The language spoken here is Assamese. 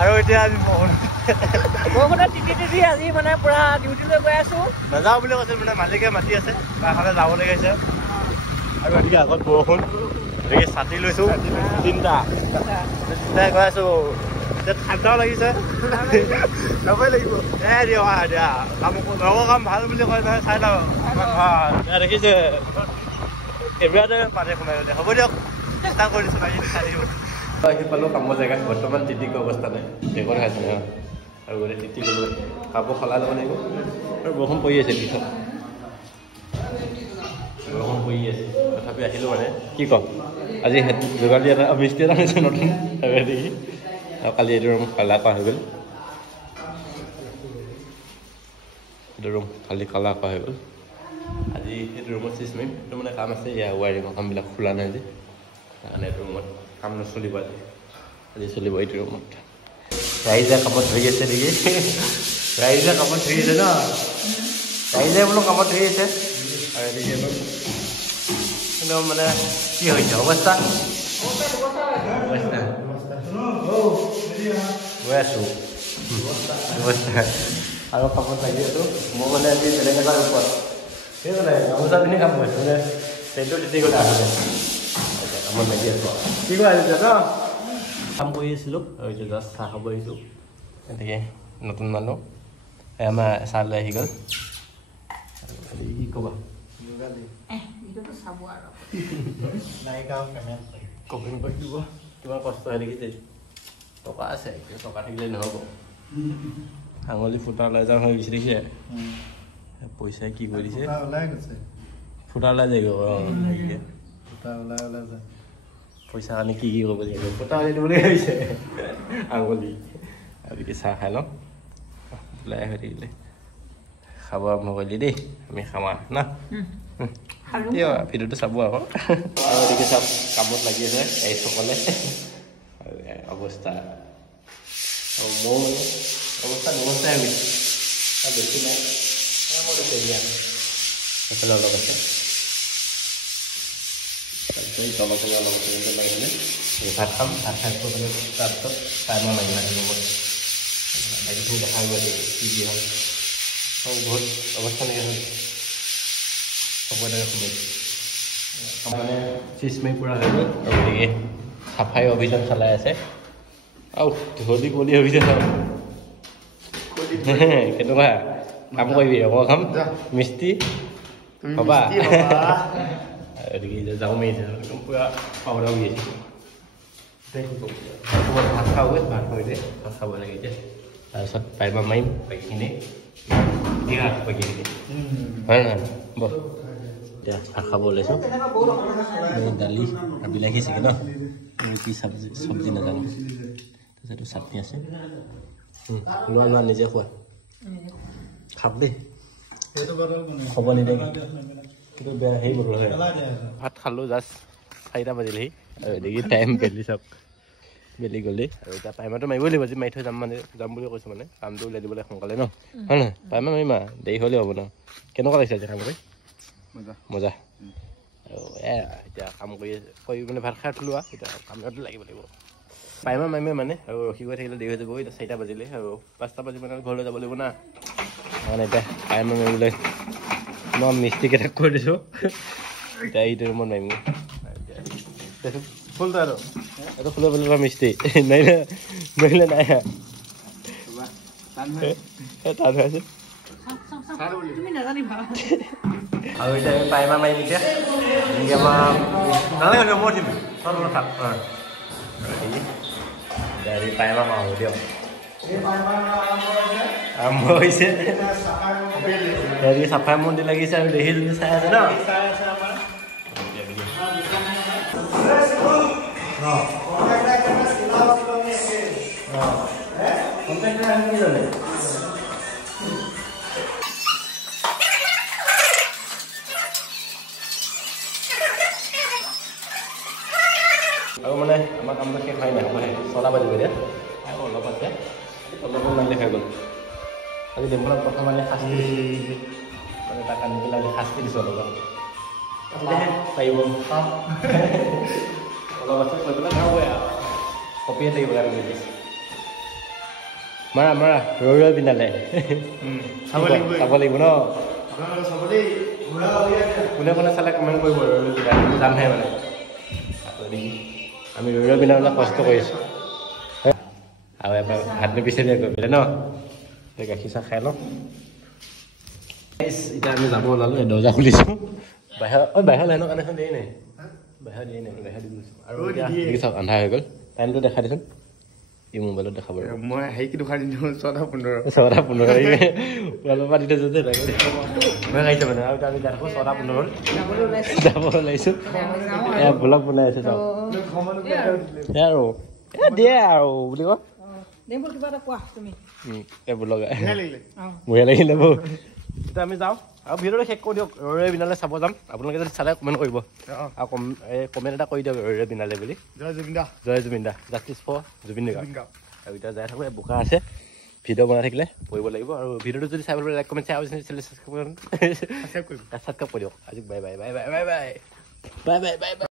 আৰু এতিয়া আমি বৰষুণত তিতি আজি মানে পুৰা ডিউটিলৈ গৈ আছো। নাযাওঁ বুলি কৈছিল মানে মালিকে মাতি আছে তাৰফালে যাব লাগিছে। আৰু এদিকে আগত বৰষুণ এদিকে ছাতি লৈছোঁ তিনিটাই গৈ আছোঁ। ঠাণ্ডাও লাগিছে যাবই লাগিব দিয়া কাম লগৰ কাম ভাল বুলি কয় নহয় চাই লওঁ দেখিছে এবাৰতে পানী সোমাই গ'লে হ'ব দিয়ক চেষ্টা কৰি দিছোঁ চাই দিব। আহি পালোঁ কামৰ জেগাত বৰ্তমান তিতিক অৱস্থা নাই ৰেকৰ্ড খাইছে ন আৰু গোটেই তিতি গ'লোঁ কাপোৰ সলাই ল'ব লাগিব আৰু বৰষুণ পৰি আছে পিছত বৰষুণ পৰি আছে তথাপি আহিলোঁ মানে কি ক'ম আজি যোগালী এটা মিস্ত্ৰী এটা হৈছে নতুন দেখি আৰু কালি এইটো ৰুম কালা কৰা হৈ গ'ল এইটো ৰুম কালি কালা কৰা হৈ গ'ল আজি এইটো ৰুমত চিজ মাৰিম এইটো মানে কাম আছে ইয়াৰ ৱায়াৰিঙৰ কামবিলাক খোলা নাই যে সেইকাৰণে এইটো ৰুমত কাম নচলিব আজি চলিব এইটো ৰুমত ৰাইজে কামত ধৰি আছে নেকি ৰাইজে কামত ধৰি আছে ন ৰাইজে বোলো কামত ধৰি আছে আৰু এদিকে একদম মানে কি হৈছে অৱস্থা গৈ আছোঁ অৱস্থা আৰু কামত লাগি আছোঁ মই মানে আজি বেলেগ এটাৰ ওপৰত সেই মানে গামোচা পিন্ধি কাম কৰিছোঁ মানে সেইটো তিতি গ'লে আহিলে কামত লাগি আছোঁ কি কৰা আহিছে ন কাম কৰি আছিলোঁ আৰু এতিয়া জাষ্ট চাহ খাব আহিছোঁ গতিকে নতুন মানুহ আমাৰ চাহ লৈ আহি গ'ল কি ক'বা কমেণ্ট কৰি দিব কিমান কষ্ট হয় দেখিছে টকা আছে টকা থাকিলে নহ'ব আঙুলি ফুটা ওলাই যাওঁ হৈ গৈছে দেখিছে পইচাই কি কৰি দিছে ফুটা ওলাই যায় পইচা কাৰণে কি কৰিব লাগিব ফুটা ওলাই দিবলৈ ভাবিছে আঙুলি আৰু কি চাহ খাই লওঁ ওলাই হৈ থাকিলে খাব আৰম্ভ কৰিলি দেই আমি খামা না ভিডিঅ'টো চাব আকৌ আৰু এদিকে চাওক কামত লাগি আছে এইসকলে আৰু অৱস্থা আৰু মোৰ অৱস্থা ব্যৱস্থাই হৈ গৈছে আৰু বেছি নাই সেইফালে অলপ আছে তাৰপিছত তলফালে অলপ আছে লাগিলে ভাত খাম ভাত খাই পেলাই তাৰপিছত টাইমৰ লাগিলে ৰুমত বাকীখিনি দেখা গৈ কি কি হ'ল বহুত অৱস্থা নাইকিয়া হ'ল সকলোৰে সোমাইছে মানে চিচমাৰি পূৰা হৈ গ'ল আৰু গতিকে চাফাই অভিযান চলাই আছে আৰু ধলি পলি অভিযান কেনেকুৱা কাম কৰিবি আকৌ কাম মিস্ত্ৰী হ'বা গতিকে যাওঁ মাৰিছে একদম পূৰা পাউডাৰ উৰি আছে ভাত খাওঁগৈ ভাত কৰিলে ভাত খাব লাগে এতিয়া তাৰপিছত পাৰিবা মাৰিম বাকীখিনি বাকীখিনি হয় নহয় বহ এতিয়া ভাত খাব ওলাইছোঁ দালি আৰু বিলাহী চাগে ন কি চব্জি নাজানো তাৰপিছত চাটনি আছে লোৱা লোৱা নিজে খোৱা খাব দেই খবৰ নিদিয়ে কিন্তু বেয়া হেৰি বতৰ হয় ভাত খালোঁ জাষ্ট 4টা বাজিলেহি আৰু এদিকে টাইম বেলি চাওক বেলি গ'লেই আৰু এতিয়া পাইমাটো মাৰিবই লাগিব আজি মাৰি থৈ যাম বুলি কৈছোঁ মানে কামটো উলিয়াই দিবলৈ সোনকালে ন হয় নহয় পাইমা মাৰিমা দেৰি হ'লেই হ'ব ন কেনেকুৱা লাগিছে আজি কাম কৰি মজা আৰু এতিয়া কাম কৰি মানে ভাত খাই থলোঁ আৰু এতিয়া কামতো লাগিব লাগিব পাইমা মাৰিমে মানে আৰু ৰখি গৈ থাকিলে দেৰি হৈ যাব এতিয়া 4টা বাজিলে আৰু 5টা বাজি মানে ঘৰলৈ যাব লাগিব না মানে এতিয়া পাইমা মাৰিবলৈ মই মিস্ত্ৰীকেইটাক কৈ দিছোঁ এতিয়া এইটো ৰুমত মাৰিম ফুলটো আৰু এইটো ফুলৰ পেলাই মিস্ত্ৰী মাৰিলে নাই টান হৈ আছে আৰু এতিয়া আমি পাইমা মাৰিম এতিয়া এনেকৈ আমাৰ নালাগে মই দিম চল থাক হেৰি পাইমা মাৰোঁ দিয়ক আৰম্ভ হৈছে হেৰি চাফাই মন্দিৰ লাগিছে আৰু দেহি যদি চাই আছে ন আৰু মানে আমাৰ কামটো শেষ হয় নাই হ'বহে 6টা বাজিব এতিয়া আৰু অলপ আছে অলপ মাৰিলে হৈ গ'ল আজি ডেম্বুলাক প্ৰথম মানে শাস্তি মানে তাক আনি পেলাই শাস্তি দিছোঁ অলপ তেতিয়াহে পাৰিব অলপ আছে কৈ পেলাই নহ'বই আৰু কপিয়ে থাকিব লাগে মাৰা মাৰা ৰৈ পিন্ধালে চাব লাগিব চাব লাগিব ন কোনে কোনে চালে কমেণ্ট কৰিব ৰৈ পিন্ধালে আমি যামহে মানে আমি ৰৈ পিন্ধাবলৈ কষ্ট কৰিছোঁ আৰু এবাৰ ভাত নিবিচাৰি গৈ পেলাই ন গাখীৰ চাহ খাই লওঁ এতিয়া আমি যাব ওলালোঁ দৰ্জা খুলিছোঁ বাহিৰত লাইনৰ কানেকশ্যন দিয়ে নাই বাহিৰত দিয়ে নাই বাহিৰত দি দিছোঁ আৰু এতিয়া চাওক আন্ধাৰ হৈ গ'ল টাইমটো দেখাই দিছোন এই মোবাইলত দেখাব মই হেৰি কি দোকান দিওঁ 6:15 পৰা দি থৈছোঁ যে মই খাইছোঁ মানে আৰু আমি দেখোঁ 6:15 যাব ওলাইছোঁ এয়া ব্লগ বনাই আছে চাওক আৰু দিয়ে আৰু বুলি কয় এই ব্লগ বঢ়িয়া লাগিলে বহুত এতিয়া আমি যাওঁ আৰু ভিডিঅ'টো শেষ কৰি দিয়ক ৰৈ বিনালে চাব যাম আপোনালোকে যদি চালে কমেণ্ট কৰিব আৰু কমেণ্ট এটা কৰি দিয়ক ৰৈ বিনালে বুলি জয় জুবিন দা জাষ্টিছ ফৰ জুবিন গাৰ্গ আৰু এতিয়া যাই থাকোঁ বোকা আছে ভিডিঅ' বনাই থাকিলে কৰিব লাগিব আৰু ভিডিঅ'টো যদি চাই ভাল লাইক কমেণ্ট ছাবস্ক্ৰাইব কৰি দিয়ক আজি bye bye bye bye bye bye bye bye bye bye bye